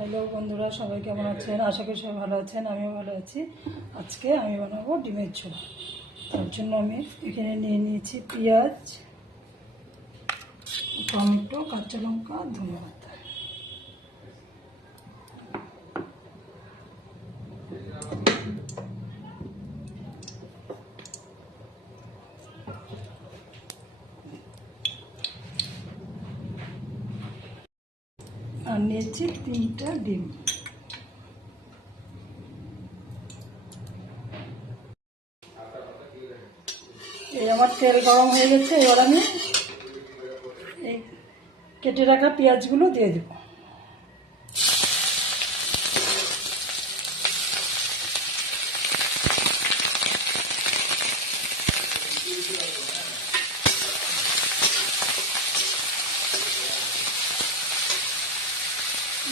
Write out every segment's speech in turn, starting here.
Hello বন্ধুরা, সবাই কেমন আছেন? আশা করি সবাই ভালো আছেন, আমিও ভালো আছি। আজকে আমি বানাবো ডিমের ঝোল। তার জন্য আমি এখানে নিয়ে নিয়েছি পেঁয়াজ, টমেটো, কাঁচা লঙ্কা, ধনে পাতা। আর নিয়েছি 3টা ডিম। এই আমার তেল গরম হয়ে গেছে। এবার আমি এই কেটে রাখা পেঁয়াজগুলো দিয়ে দেব।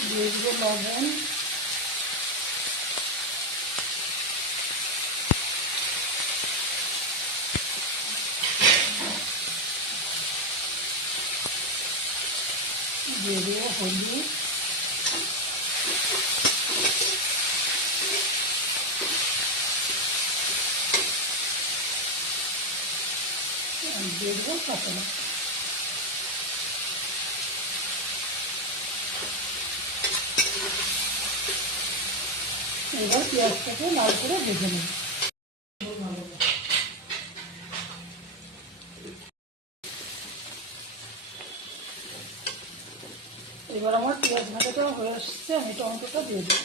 দিয়ে দেবো লবণ, দিয়ে দেবো হলুদ, দিয়ে দেবো কাঁচা লঙ্কা। এবার পেঁয়াজটাকে লাল করে ভেজে নেব। এবার আমার পেঁয়াজ ভাজাটা হয়ে আসছে, আমি টমেটোটা দিয়ে দেবো।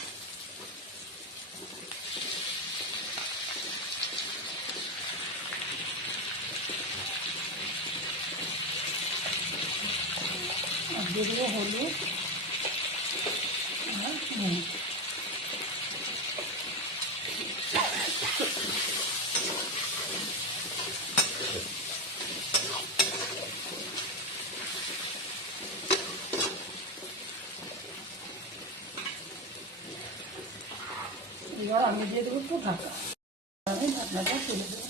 আর দিয়ে দেবো হলুদ আর নুন। এবার আমি দিয়ে দেবো একটু ঢাকা। আমি ঢাকনাটা তুলে দেবো।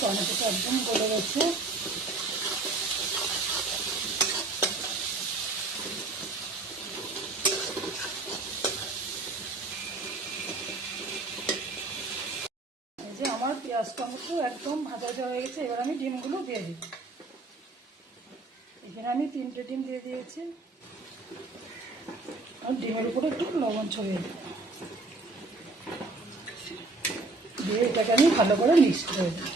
টমেটোটা একদম গলে গেছে। এই যে আমার পেঁয়াজ টমেটো একদম ভাজা হয়ে গেছে। এবার আমি ডিমগুলো দিয়ে দিই। এখানে আমি 3টে ডিম দিয়ে দিয়েছি। আর ডিমের উপরে একটু লবণ ছড়িয়ে দিই, দিয়ে এটাকে আমি ভালো করে মিক্স করে দিই।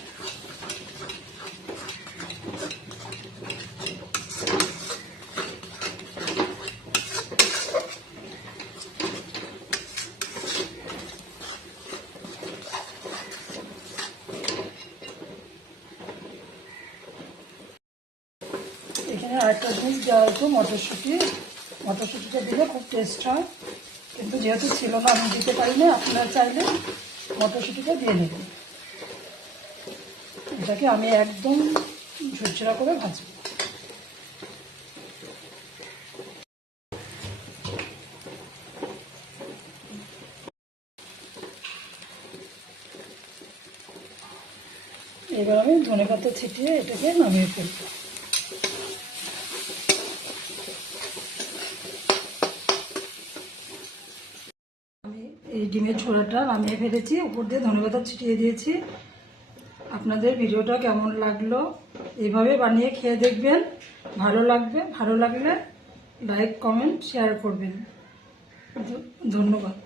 এখানে আরেকটা জিনিস দেওয়া হতো মটরশুঁটিটা দিলে খুব টেস্ট হয়, কিন্তু যেহেতু ছিল না আমি দিতে পারি না। আপনারা চাইলে মটরশুঁটিটা দিয়ে নেবেন। এটাকে আমি একদম ঝরঝরা করে ভাজবো। এবার আমি ধনেপাতা ছিটিয়ে এটাকে নামিয়ে ফেলবো। আমি এই ডিমের ছোড়াটা নামিয়ে ফেলেছি, উপর দিয়ে ধনেপাতা ছিটিয়ে দিয়েছি। আপনাদের ভিডিওটা কেমন লাগলো এইভাবে বানিয়ে খেয়ে দেখবেন, ভালো লাগবে। ভালো লাগলে লাইক, কমেন্ট, শেয়ার করবেন। ধন্যবাদ।